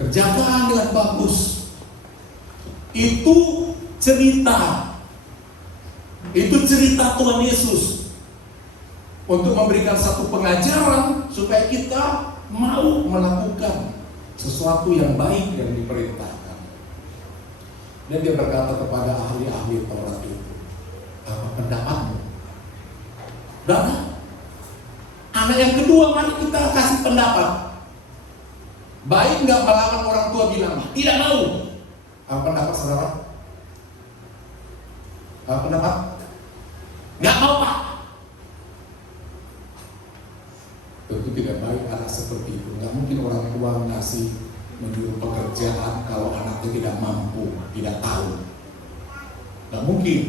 kerjakan dengan bagus. Itu cerita Tuhan Yesus untuk memberikan satu pengajaran supaya kita mau melakukan sesuatu yang baik yang diperintahkan. Dan dia berkata kepada ahli-ahli Taurat itu, apa pendapatmu? Dan anak yang kedua, mari kita kasih pendapat. Baik nggak melawan orang tua bilang tidak mau? Apa pendapat saudara? Apa pendapat? Nggak mau, Pak. Tentu tidak baik anak seperti itu. Nggak mungkin orang tua ngasih menyuruh pekerjaan kalau anaknya tidak mampu, tidak tahu. Nggak mungkin.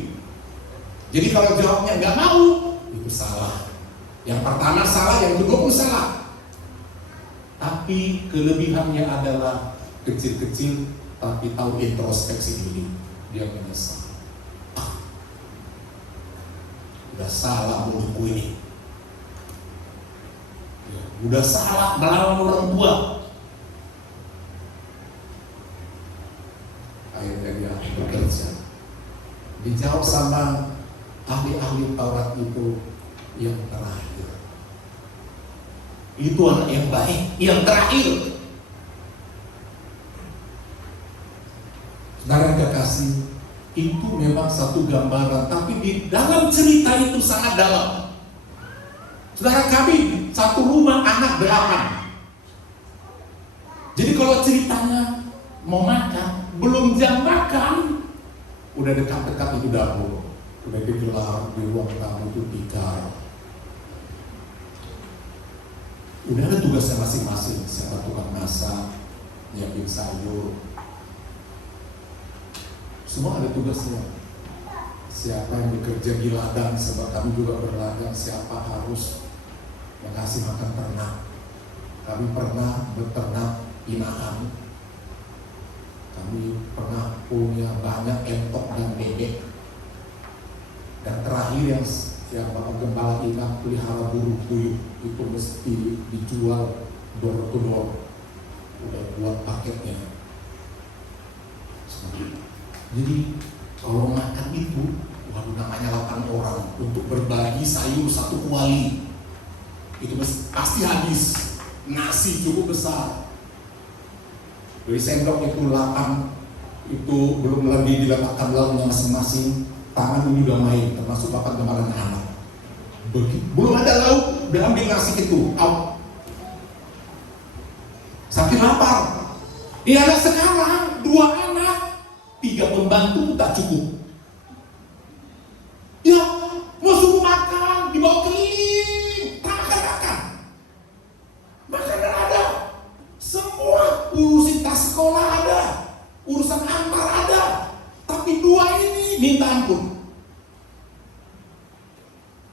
Jadi kalau jawabnya nggak mau, itu salah. Yang pertama salah, yang kedua pun salah. Tapi kelebihannya adalah kecil-kecil, tapi tahu introspeksi diri. Dia menyesal. Udah salah mulutku ini. Udah salah melawan orang tua. Akhirnya dia bekerja. Dijawab sama ahli-ahli Taurat itu yang terakhir. Itu anak yang baik, yang terakhir. Saudara kekasih, itu memang satu gambaran, tapi di dalam cerita itu sangat dalam. Saudara, kami satu rumah anak 8. Jadi kalau ceritanya mau makan, belum jam makan, udah dekat-dekat itu dapur, udah digelar di ruang tamu itu tikar. Udah ada tugasnya masing-masing, siapa tukang masak, nyiapin sayur, semua ada tugasnya. Siapa yang bekerja di ladang, sebab kami juga berladang, siapa harus mengasih makan ternak. Kami pernah beternak inahan. Kami pernah punya banyak entok dan bebek. Dan terakhir yang Bapak Gembala ingat, pelihara burung puyuh itu mesti dijual door to door. Udah buat paketnya. Jadi kalau makan itu, waduh, namanya 8 orang untuk berbagi sayur satu kuali. Itu pasti habis. Nasi cukup besar. Dari sendok itu 8, itu belum lebih diletakkan lauknya masing-masing. Tangan ini udah main, termasuk Bapak Gembala anak. Belum ada lauk, udah ambil nasi itu, out. Saking lapar. Di anak sekarang 2 anak, 3 pembantu tak cukup. Ya, mau suruh makan, dibawa keliling, tak makan. Makanan ada, semua urusin tas sekolah ada, urusan antar ada, tapi 2 ini minta ampun.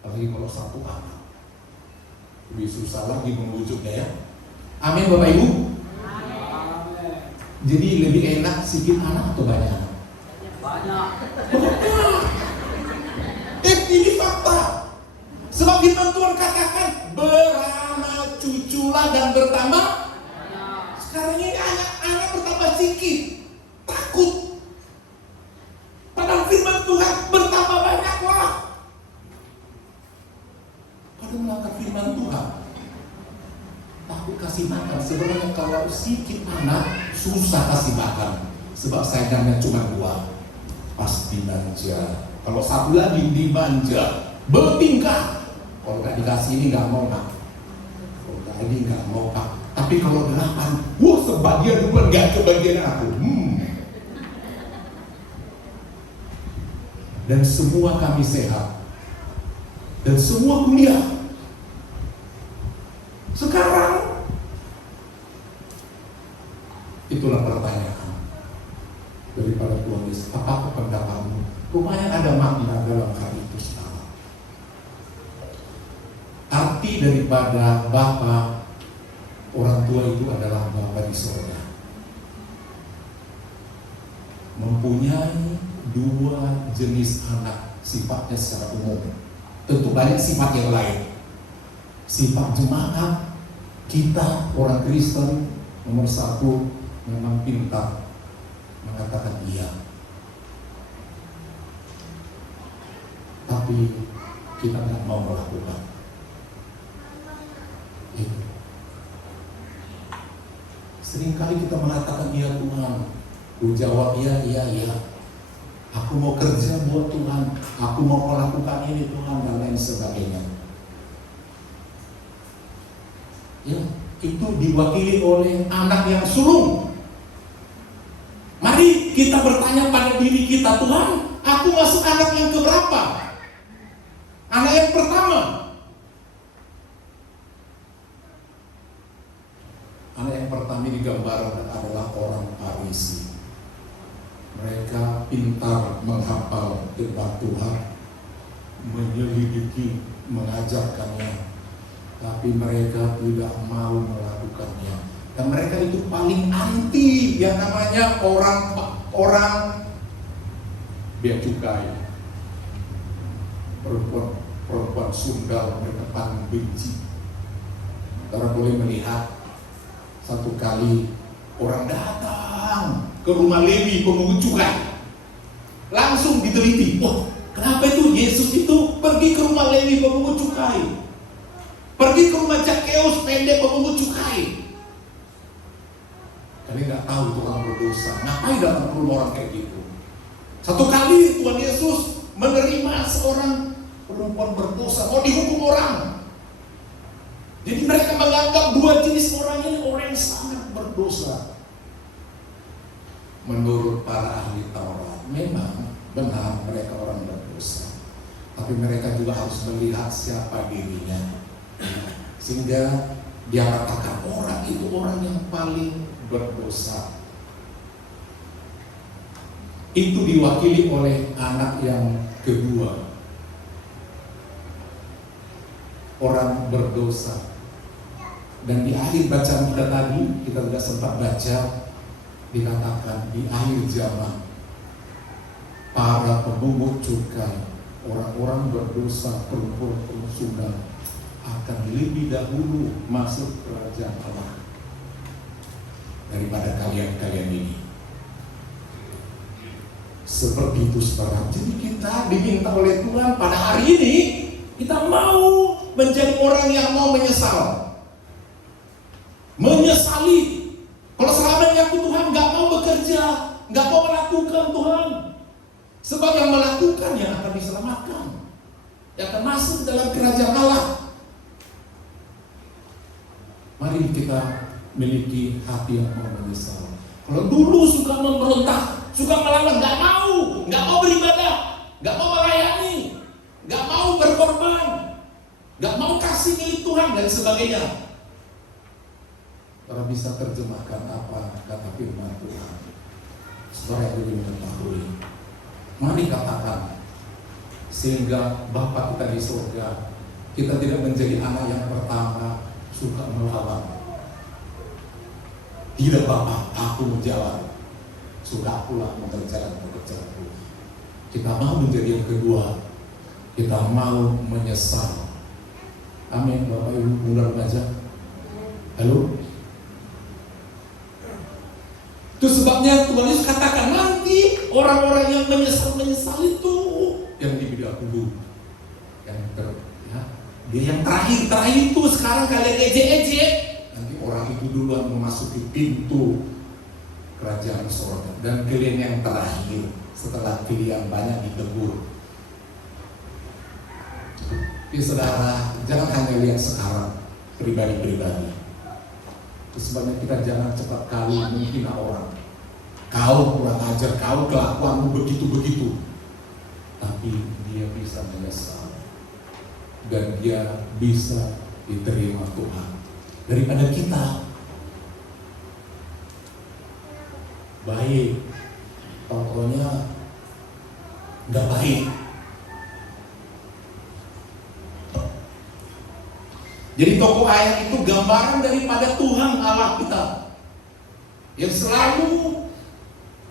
Apalagi kalau 1 anak, lebih susah lagi mewujudnya ya. Amin Bapak Ibu. Jadi lebih enak sedikit anak atau banyak anak? Banyak. Ini fakta. Sebab firman Tuhan katakan beranak cuculah dan bertambah. Sekarang ini anak bertambah sedikit, takut. Padahal firman Tuhan bertambah banyaklah. Pada melanggar firman Tuhan, takut kasih makan. Sebenarnya kalau sedikit anak susah kasih makan, sebab saingannya cuma 2, pasti manja. Kalau 1 lagi dimanja, bertingkah. Kalau nggak dikasih ini nggak mau nak, kalau nggak ini nggak mau pak. Tapi kalau 8, wah sebagian bukan nggak kebagian aku. Dan semua kami sehat, dan semua kuliah. Sekarang itulah pertanyaan daripada Tuhan Yesus. Apa pendapatmu? Lumayan ada makna dalam hal itu sekarang. Arti daripada Bapa orang tua itu adalah Bapa di surga. Mempunyai 2 jenis anak sifatnya secara umum. Tentu banyak sifat yang lain. Sifat jemaat kita orang Kristen nomor 1 memang pintar mengatakan iya. Tapi kita nggak mau melakukan itu. Seringkali kita mengatakan iya Tuhan, ku jawab iya, iya, iya. Aku mau kerja buat Tuhan, aku mau melakukan ini Tuhan, dan lain sebagainya. Ya, itu diwakili oleh anak yang sulung. Mari kita bertanya pada diri kita, Tuhan, aku masuk anak yang keberapa? Anak yang pertama. Anak yang pertama digambarkan adalah orang Farisi. Mereka pintar menghafal firman Tuhan, menyelidiki, mengajarkannya, tapi mereka tidak mau melakukannya. Dan mereka itu paling anti yang namanya orang bea cukai, perempuan Sunda. Mereka paling benci. Saudara boleh melihat satu kali orang datang ke rumah Lewi pemungut cukai, langsung diteliti. Wah, kenapa itu Yesus itu pergi ke rumah Lewi pemungut cukai, pergi ke rumah Zakheus pendek pemungut cukai? Kalian nggak tahu itu orang berdosa. Ngapain datang ke rumah orang kayak gitu? Satu kali Tuhan Yesus menerima seorang perempuan berdosa, mau dihukum orang. Jadi mereka menganggap dua jenis orang ini orang yang sangat berdosa. Menurut para ahli Taurat, memang benar mereka orang berdosa, tapi mereka juga harus melihat siapa dirinya, sehingga dia katakan orang itu orang yang paling berdosa. Itu diwakili oleh anak yang kedua, orang berdosa. Dan di akhir bacaan kita tadi, kita tidak sempat baca, dikatakan di akhir zaman para pemungut cukai, orang-orang berdosa, perempuan Sunda akan lebih dahulu masuk kerajaan Allah daripada kalian ini. Seperti itu saudara. Jadi kita diminta oleh Tuhan pada hari ini, kita mau menjadi orang yang mau menyesali. Kalau selama ini aku Tuhan nggak mau bekerja, nggak mau melakukan Tuhan, sebab yang melakukan yang akan diselamatkan, yang akan masuk dalam kerajaan Allah. Mari kita miliki hati yang mau menyesal. Kalau dulu suka memberontak, suka melawan, nggak mau beribadah, nggak mau melayani, nggak mau berkorban, nggak mau kasih milik Tuhan dan sebagainya. Orang bisa terjemahkan apa kata firman Tuhan. Saudara yang ingin mengetahui, mari katakan, sehingga Bapa kita di surga, kita tidak menjadi anak yang pertama suka melawan. Tidak Bapa, aku menjawab, suka akulah mengerjakan pekerjaanku. Kita mau menjadi yang kedua, kita mau menyesal. Amin. Bapak Ibu mulai belajar. Halo. Itu sebabnya Tuhan Yesus katakan nanti orang-orang yang menyesal itu yang lebih dahulu, dia yang terakhir itu sekarang kalian ejek. Nanti orang itu duluan memasuki pintu kerajaan surga, dan kalian yang terakhir setelah kalian banyak ditegur. Tapi saudara, jangan hanya lihat sekarang pribadi. Sebabnya kita jangan cepat kali menghina orang. Kau kurang ajar, kau kelakuanmu begitu. Tapi dia bisa menyesal dan dia bisa diterima Tuhan daripada kita. Baik, pokoknya nggak baik. Jadi tokoh ayat itu gambaran daripada Tuhan Allah kita yang selalu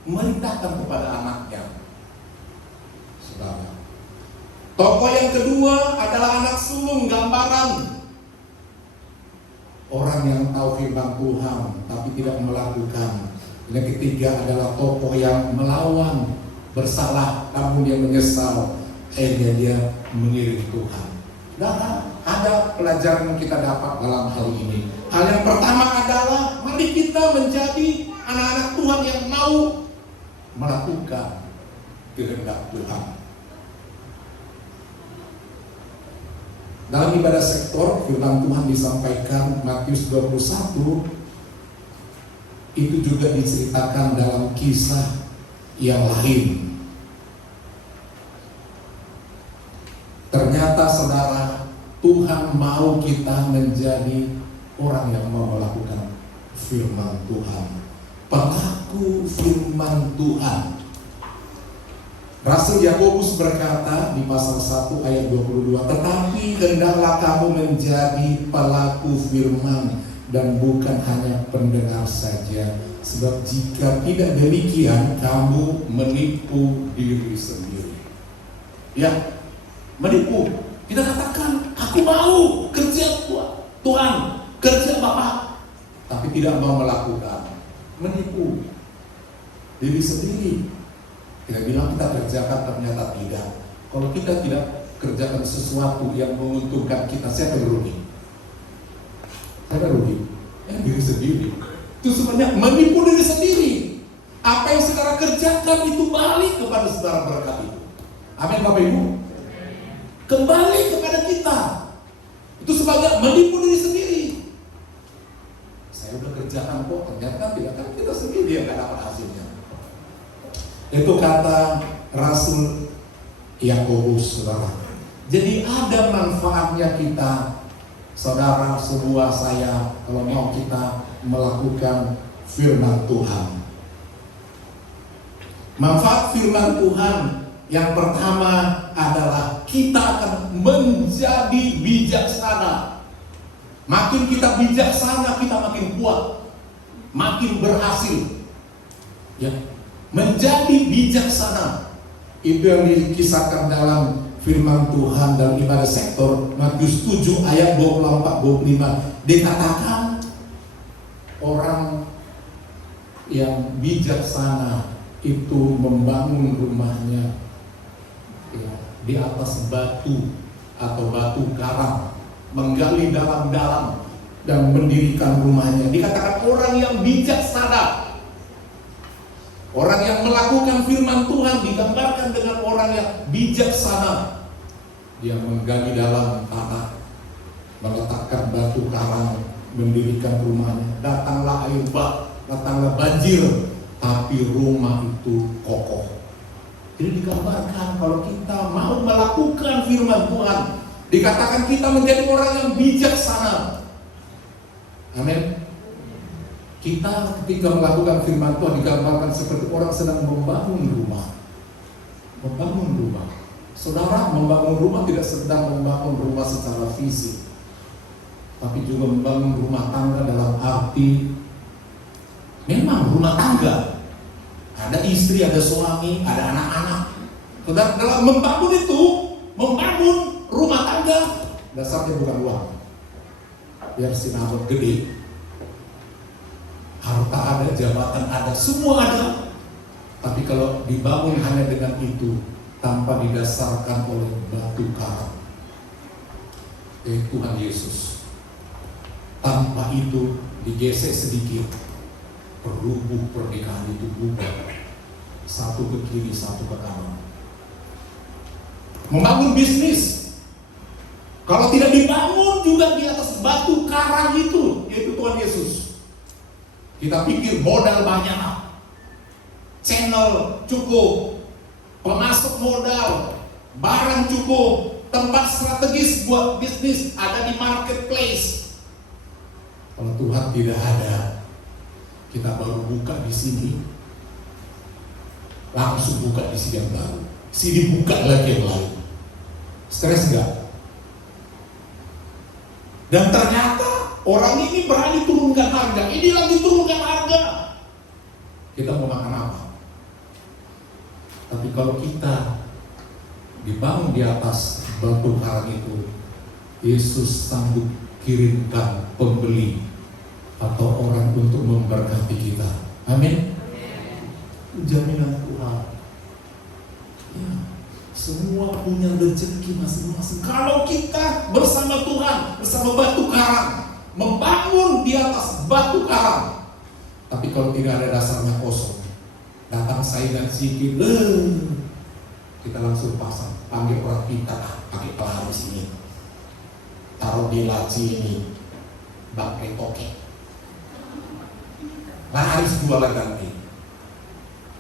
memerintahkan kepada anaknya. Saudara, tokoh yang kedua adalah anak sulung, gambaran orang yang tahu firman Tuhan tapi tidak melakukan. Yang ketiga adalah tokoh yang melawan, bersalah namun dia menyesal, akhirnya dia mengiring Tuhan. Nah, ada pelajaran yang kita dapat dalam hal ini. Hal yang pertama adalah mari kita menjadi anak-anak Tuhan yang mau melakukan kehendak Tuhan. Dalam ibadah sektor, firman Tuhan disampaikan Matius 21, itu juga diceritakan dalam kisah yang lain. Ternyata saudara, Tuhan mau kita menjadi orang yang mau melakukan firman Tuhan, pelaku firman Tuhan. Rasul Yakobus berkata di pasal 1 ayat 22, tetapi hendaklah kamu menjadi pelaku firman dan bukan hanya pendengar saja, sebab jika tidak demikian kamu menipu diri sendiri. Ya, menipu. Kita katakan, aku mau kerja Tuhan, kerja Bapak, tapi tidak mau melakukan. Menipu diri sendiri. Kita bilang kita kerjakan, ternyata tidak. Kalau kita tidak kerjakan sesuatu yang menguntungkan kita, siapa yang rugi? Siapa rugi? Diri sendiri. Itu sebenarnya menipu diri sendiri. Apa yang saudara kerjakan itu balik kepada saudara berkat itu. Amin Bapak Ibu. Kembali kepada kita. Itu sebagai menipu diri sendiri. Saya udah kerjakan kok, ternyata tidak, kan kita sendiri yang gak dapat hasilnya. Itu kata Rasul Yakobus, saudara. Jadi ada manfaatnya kita, saudara, semua saya, kalau mau kita melakukan firman Tuhan. Manfaat firman Tuhan yang pertama adalah kita akan menjadi bijaksana. Makin kita bijaksana, kita makin kuat, makin berhasil. Ya, menjadi bijaksana. Itu yang dikisahkan dalam firman Tuhan dalam ibadah sektor Matius 7 ayat 24-25. Dikatakan orang yang bijaksana itu membangun rumahnya ya, di atas batu atau batu karang, menggali dalam-dalam dan mendirikan rumahnya. Dikatakan orang yang bijaksana, orang yang melakukan firman Tuhan digambarkan dengan orang yang bijaksana. Dia menggali dalam tanah, meletakkan batu karang, mendirikan rumahnya. Datanglah air bah, datanglah banjir, tapi rumah itu kokoh. Jadi digambarkan kalau kita mau melakukan firman Tuhan, dikatakan kita menjadi orang yang bijaksana. Amin. Kita ketika melakukan firman Tuhan digambarkan seperti orang sedang membangun rumah. Membangun rumah. Saudara, membangun rumah tidak sedang membangun rumah secara fisik, tapi juga membangun rumah tangga dalam arti memang rumah tangga. Ada istri, ada suami, ada anak-anak. Saudara, dalam membangun itu, membangun rumah tangga, dasarnya bukan uang. Biar sinabut gede, harta ada, jabatan ada, semua ada. Tapi kalau dibangun hanya dengan itu, tanpa didasarkan oleh batu karang, Tuhan Yesus, tanpa itu digesek sedikit, perubuh pernikahan itu bubar, satu ke kiri, satu ke kanan. Membangun bisnis, kalau tidak dibangun juga di atas batu karang itu, yaitu Tuhan Yesus. Kita pikir modal banyak, channel cukup, pemasok modal, barang cukup, tempat strategis buat bisnis ada di marketplace. Kalau Tuhan tidak ada, kita baru buka di sini, langsung buka di sini yang baru, sini buka lagi yang lain. Stres gak? Dan ternyata orang ini berani turunkan harga, ini lagi turunkan harga. Kita mau makan apa? Tapi kalau kita dibangun di atas batu karang itu, Yesus sanggup kirimkan pembeli atau orang untuk memberkati kita. Amin. Jaminan Tuhan. Ya, semua punya rezeki masing-masing. Kalau kita bersama Tuhan, bersama batu karang, membangun di atas batu karang. Tapi kalau tidak ada dasarnya kosong, datang saingan sedikit, kita langsung pasang, panggil orang pintar, pakai pelaris ini, taruh di laci ini, bangkai tokek, laris jualan ganti.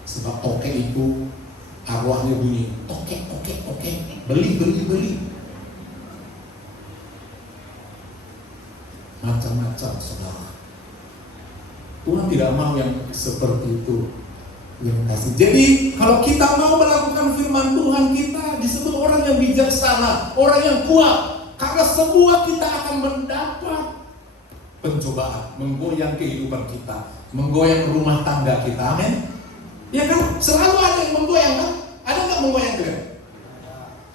Sebab tokek itu arwahnya bunyi, tokek, beli. Macam-macam, saudara. Tuhan tidak mau yang seperti itu. Jadi kalau kita mau melakukan firman Tuhan, kita disebut orang yang bijaksana, orang yang kuat. Karena semua kita akan mendapat pencobaan, menggoyang kehidupan kita, menggoyang rumah tangga kita. Amin. Ya kan? Selalu ada yang menggoyang kan? Ada nggak menggoyang kan?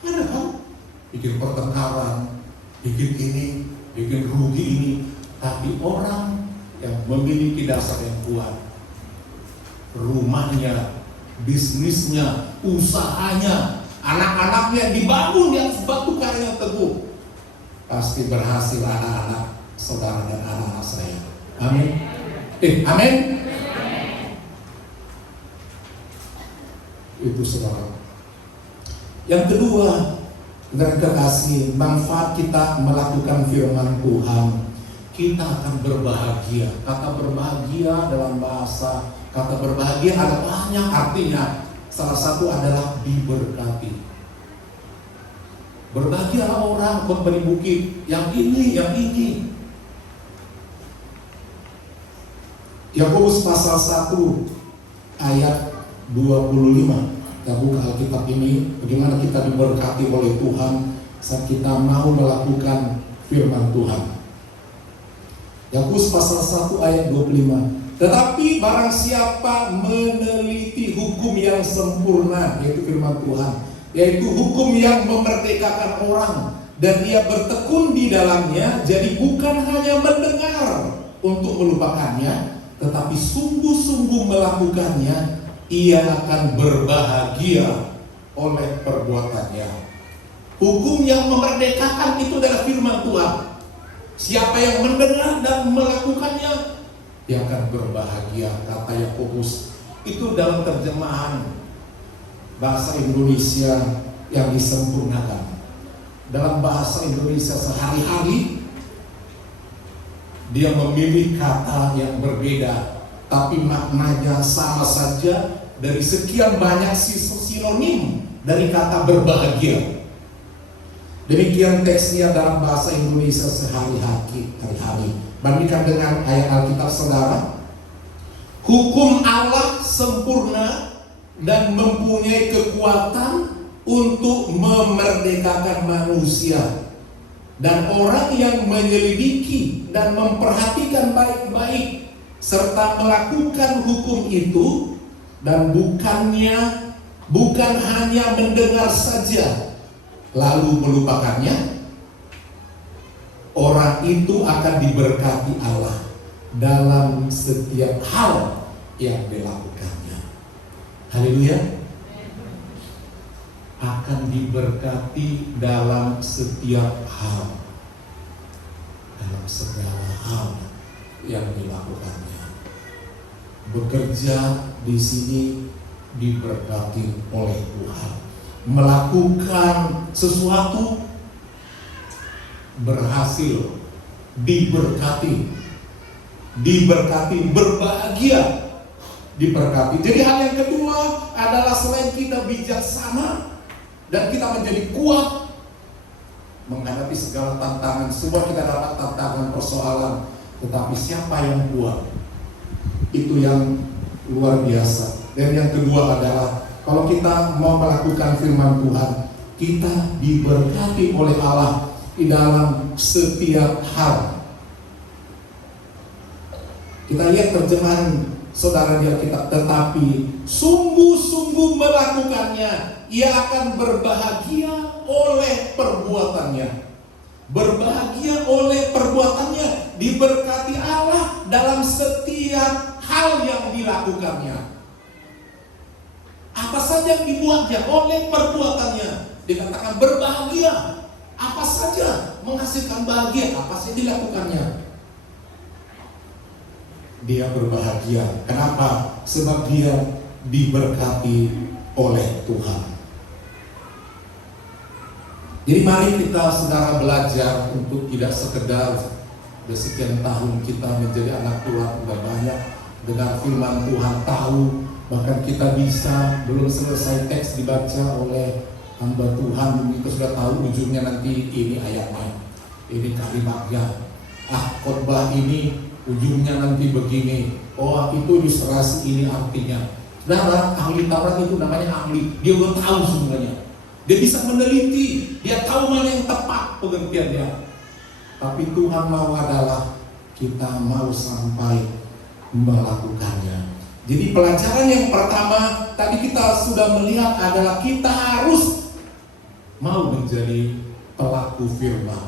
Ada kan? Bikin pertengkaran, bikin ini, bikin rugi ini. Tapi orang yang memiliki dasar yang kuat, rumahnya, bisnisnya, usahanya, anak-anaknya dibangun di atas batu karang yang teguh, pasti berhasil anak-anak saudara dan anak-anak saya. Amin. Amin. Itu saudara. Yang kedua, dan kekasih, manfaat kita melakukan firman Tuhan, kita akan berbahagia. Kata berbahagia dalam bahasa, kata berbahagia ada banyak artinya. Salah satu adalah diberkati. Berbahagialah orang memberi bukit yang ini, yang ini. Yakobus pasal 1 ayat 25. Kita buka Alkitab ini, bagaimana kita diberkati oleh Tuhan saat kita mau melakukan firman Tuhan. Yakobus pasal 1 ayat 25. Tetapi barang siapa meneliti hukum yang sempurna, yaitu firman Tuhan, yaitu hukum yang memerdekakan orang, dan ia bertekun di dalamnya, jadi bukan hanya mendengar untuk melupakannya, tetapi sungguh-sungguh melakukannya, ia akan berbahagia oleh perbuatannya. Hukum yang memerdekakan itu adalah firman Tuhan. Siapa yang mendengar dan melakukannya, dia akan berbahagia, kata Yakobus. Itu dalam terjemahan bahasa Indonesia yang disempurnakan. Dalam bahasa Indonesia sehari-hari, dia memilih kata yang berbeda, tapi maknanya sama saja dari sekian banyak sinonim dari kata berbahagia. Demikian teksnya dalam bahasa Indonesia sehari-hari. Bandingkan dengan ayat Alkitab saudara. Hukum Allah sempurna dan mempunyai kekuatan untuk memerdekakan manusia. Dan orang yang menyelidiki dan memperhatikan baik-baik serta melakukan hukum itu, dan bukan hanya mendengar saja lalu melupakannya, orang itu akan diberkati Allah dalam setiap hal yang dilakukannya. Haleluya. Akan diberkati dalam setiap hal, dalam segala hal yang dilakukannya. Bekerja di sini diberkati oleh Tuhan. Melakukan sesuatu berhasil, diberkati, berbahagia, diberkati. Jadi hal yang kedua adalah selain kita bijaksana dan kita menjadi kuat menghadapi segala tantangan. Semua kita dapat tantangan, persoalan, tetapi siapa yang kuat? Itu yang luar biasa. Dan yang kedua adalah kalau kita mau melakukan firman Tuhan, kita diberkati oleh Allah di dalam setiap hal. Kita lihat terjemahan saudara di Alkitab, tetapi sungguh-sungguh melakukannya, ia akan berbahagia oleh perbuatannya. Berbahagia oleh perbuatannya, diberkati Allah dalam setiap hal yang dilakukannya. Apa saja yang dibuatnya oleh perbuatannya, dikatakan berbahagia. Apa saja menghasilkan bahagia, apa saja dilakukannya, dia berbahagia. Kenapa? Sebab dia diberkati oleh Tuhan. Jadi mari kita saudara belajar untuk tidak sekedar sekian tahun kita menjadi anak Tuhan, udah banyak dengar firman Tuhan, tahu, bahkan kita bisa belum selesai teks dibaca oleh hamba Tuhan, kita sudah tahu ujungnya nanti ini ayatnya, ini kalimatnya, khotbah ini ujungnya nanti begini, oh itu ilustrasi, ini artinya. Saudara, ahli Taurat itu namanya ahli, dia udah tahu semuanya. Dia bisa meneliti, dia tahu mana yang tepat pengertiannya. Tapi Tuhan mau adalah kita mau sampai melakukannya. Jadi pelajaran yang pertama tadi kita sudah melihat adalah kita harus mau menjadi pelaku firman.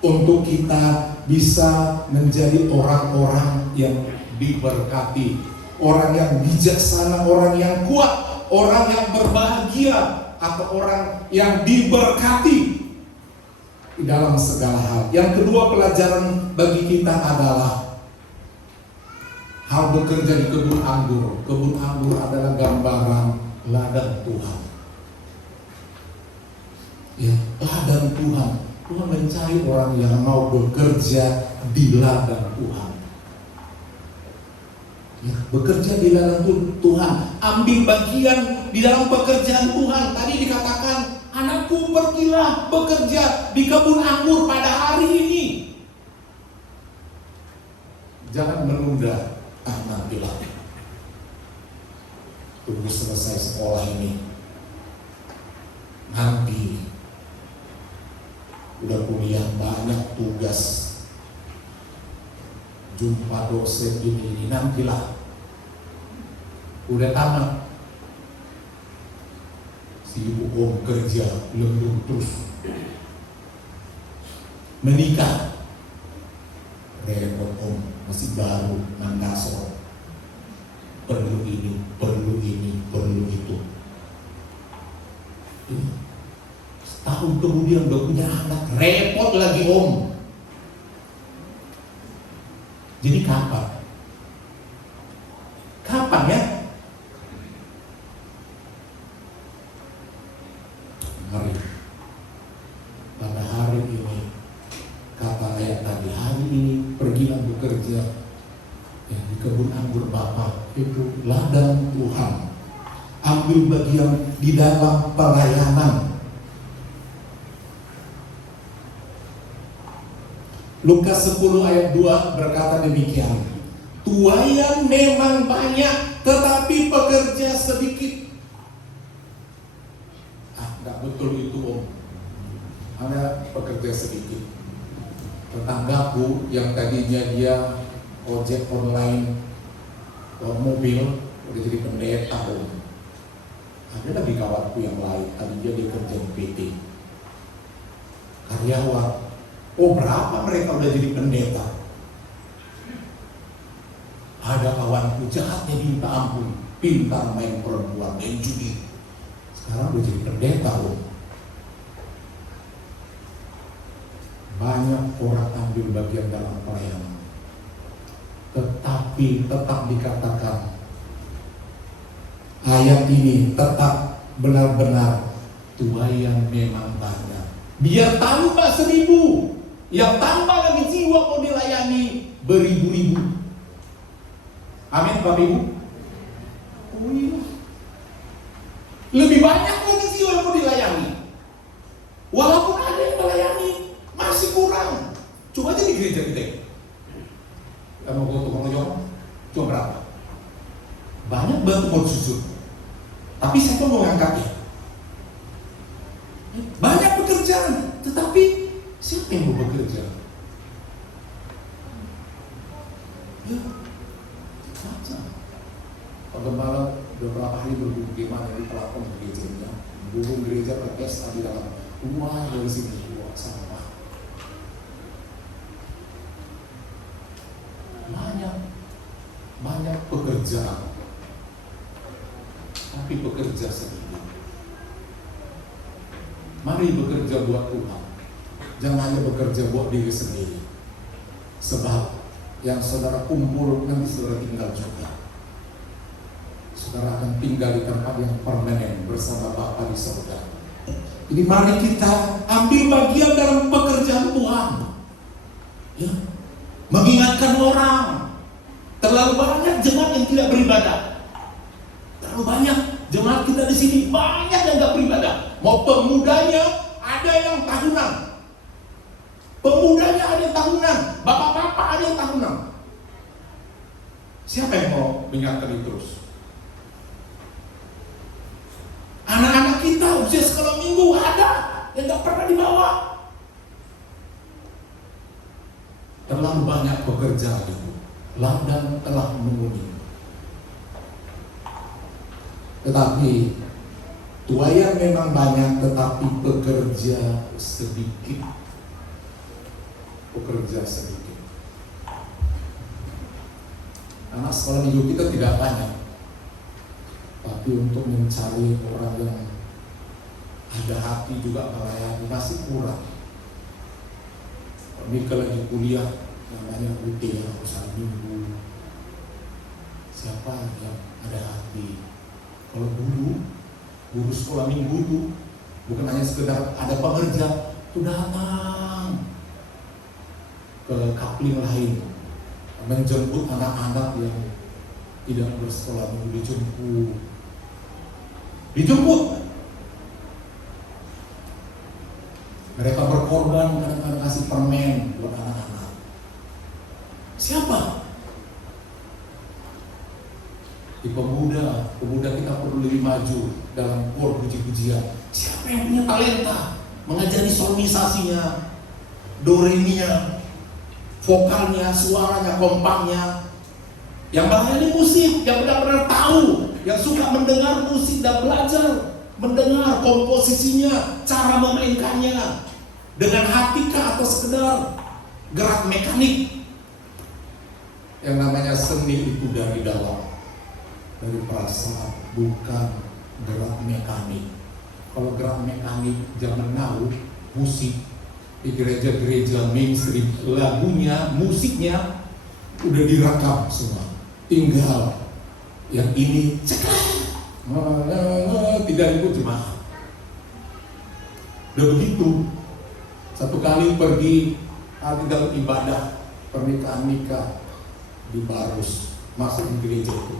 Untuk kita bisa menjadi orang-orang yang diberkati, orang yang bijaksana, orang yang kuat, orang yang berbahagia, atau orang yang diberkati di dalam segala hal. Yang kedua pelajaran bagi kita adalah hal bekerja di kebun anggur. Kebun anggur adalah gambaran ladang Tuhan. Ya, ladang Tuhan. Tuhan mencari orang yang mau bekerja di ladang Tuhan. Ya, bekerja di dalam Tuhan, ambil bagian di dalam pekerjaan Tuhan. Tadi dikatakan, anakku pergilah bekerja di kebun anggur pada hari ini. Jangan menunda, nantilah. Tunggu selesai sekolah ini. Nanti udah kuliah banyak tugas, jumpa dosen ini nantilah. Udah tamat, si ibu om kerja lembur terus, menikah, repot om, masih baru mandasor, perlu ini, perlu itu. Setahun kemudian udah punya anak, repot lagi om. Jadi kapan ya? Mari pada hari ini, kata ayat tadi, hari ini pergilah bekerja ya, di kebun anggur Bapa, itu ladang Tuhan. Ambil bagian di dalam pelayanan. Lukas 10 ayat 2 berkata demikian, tuaian memang banyak, tetapi pekerja sedikit. Gak betul itu om, ada pekerja sedikit. Tetanggaku yang tadinya dia ojek online, mobil, udah jadi pendeta om. Ada lagi kawanku yang lain, tadinya dia kerja di PT, karyawan. Oh, berapa mereka udah jadi pendeta? Ada kawanku jahatnya minta ampun, pintar main perempuan, main judi. Sekarang udah jadi pendeta loh. Banyak orang ambil bagian dalam pelayanan, tetapi tetap dikatakan ayat ini tetap benar-benar tuaian memang banyak. Biar tambah 1000, yang tambah lagi jiwa mau dilayani beribu-ribu. Amin Bapak Ibu. Oh iya, lebih banyak lagi jiwa yang mau dilayani. Walaupun ada yang melayani, masih kurang. Coba aja di gereja kita. Mau gue tukang ojol, cuma berapa? Banyak banget mau jujur. Tapi saya tuh mau ngangkatnya. Banyak pekerjaan, tetapi siapa yang mau bekerja? Ya, baca. Bagaimana beberapa hari bergumul di pelakon gerejanya, burung gereja berpesta di dalam rumah dari sini, wah sampah. pekerjaan, tapi bekerja sendiri. Mari bekerja buat Tuhan, jangan hanya bekerja buat diri sendiri. Sebab yang saudara kumpul nanti saudara tinggal juga. Saudara akan tinggal di tempat yang permanen bersama Bapa di surga. Jadi mari kita ambil bagian dalam pekerjaan Tuhan, ya. Mengingatkan orang. Terlalu banyak jemaat yang tidak beribadah. Terlalu banyak jemaat kita di sini banyak yang tidak beribadah. Mau pemudanya ada yang tahunan, pemudanya ada yang tahunan, bapak-bapak ada yang tahunan. Siapa yang mau mengingatkan itu terus? Anak-anak kita usia sekolah minggu ada yang tidak pernah dibawa. Terlalu banyak pekerjaan itu, ladang telah menguning. Tetapi tuayan memang banyak, tetapi pekerja sedikit. Pekerja sedikit. Anak sekolah minggu kita tidak banyak, tapi untuk mencari orang yang ada hati juga melayani masih kurang. Mika lagi kuliah, namanya UT ya, usaha minggu. Siapa yang ada hati? Kalau guru sekolah minggu itu bukan hanya sekedar ada pekerja, itu datang ke kapling lain, menjemput anak-anak yang tidak bersekolah minggu, dijemput. Mereka berkorban, kadang-kadang kasih permen buat anak-anak. Siapa? Di pemuda kita perlu lebih maju dalam kor puji-pujian. Siapa yang punya talenta mengajari solmisasinya, doreminya, vokalnya, suaranya, kompangnya, yang melayani musik, yang benar-benar tahu, yang suka mendengar musik dan belajar mendengar komposisinya, cara memainkannya, dengan hatikah atau sekedar gerak mekanik. Yang namanya seni itu dari dalam, dari perasaan, bukan gerak mekanik. Kalau gerak mekanik zaman now, musik di gereja-gereja mainstream, lagunya, musiknya udah direkam semua, tinggal yang ini ceklek, tidak ikut jemaat. Udah begitu, satu kali pergi dalam ibadah pernikahan nikah di Barus, masuk di gereja itu,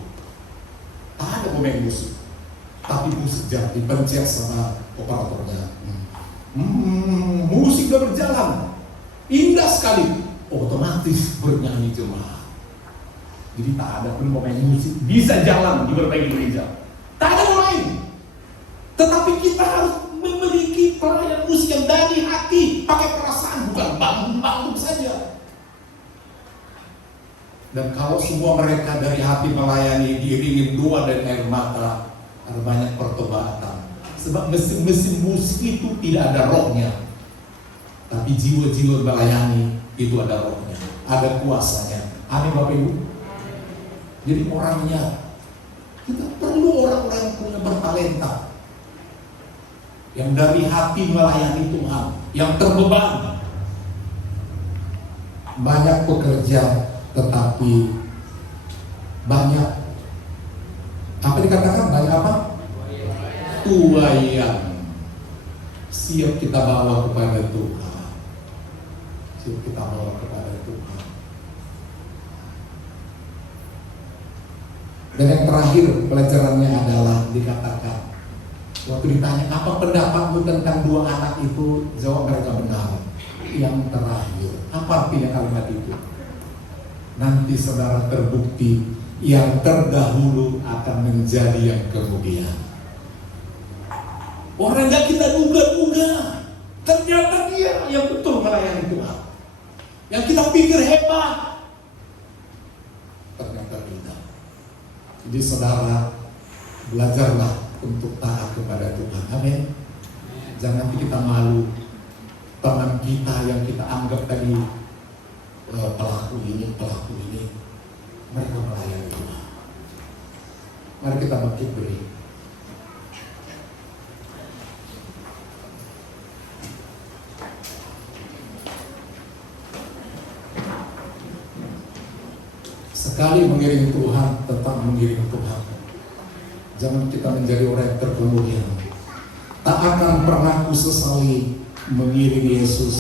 ada pemain musik, tapi musik jangan dipencet sama operatornya. Musik udah berjalan, indah sekali, otomatis bernyanyi jemaat. Jadi tak ada pun pemain musik bisa jalan di berbagai gereja. Tak ada pemain. Tetapi kita harus memiliki pelayan musik yang dari hati, pakai perasaan, bukan bangun-bangun saja. Dan kalau semua mereka dari hati melayani, diiringi doa dan air mata, ada banyak pertobatan. Sebab mesin-mesin musik itu tidak ada rohnya, tapi jiwa-jiwa melayani itu ada rohnya, ada kuasanya. Amin Bapak Ibu. Jadi orangnya, kita perlu orang-orang yang punya bertalenta, yang dari hati melayani Tuhan, yang terbeban. Banyak pekerja, tetapi banyak, apa dikatakan? Banyak apa? Tuayan. Siap kita bawa kepada Tuhan. Siap kita bawa kepada Tuhan. Dan yang terakhir pelajarannya adalah dikatakan, waktu ditanya apa pendapatmu tentang dua anak itu, jawab mereka benar. Yang terakhir, apa artinya kalimat itu? Nanti saudara terbukti yang terdahulu akan menjadi yang kemudian. Orang yang kita duga-duga, ternyata dia yang betul melayani Tuhan. Yang kita pikir hebat, ternyata tidak. Jadi saudara, belajarlah untuk taat kepada Tuhan. Amin. Jangan kita malu. Teman kita yang kita anggap tadi pelaku ini, mereka melayani Tuhan. Mari kita bangkit berdiri. Sekali mengiringi Tuhan, tetap mengiringi Tuhan. Jangan kita menjadi orang yang terkemudian. Tak akan pernah kusesali mengiringi Yesus.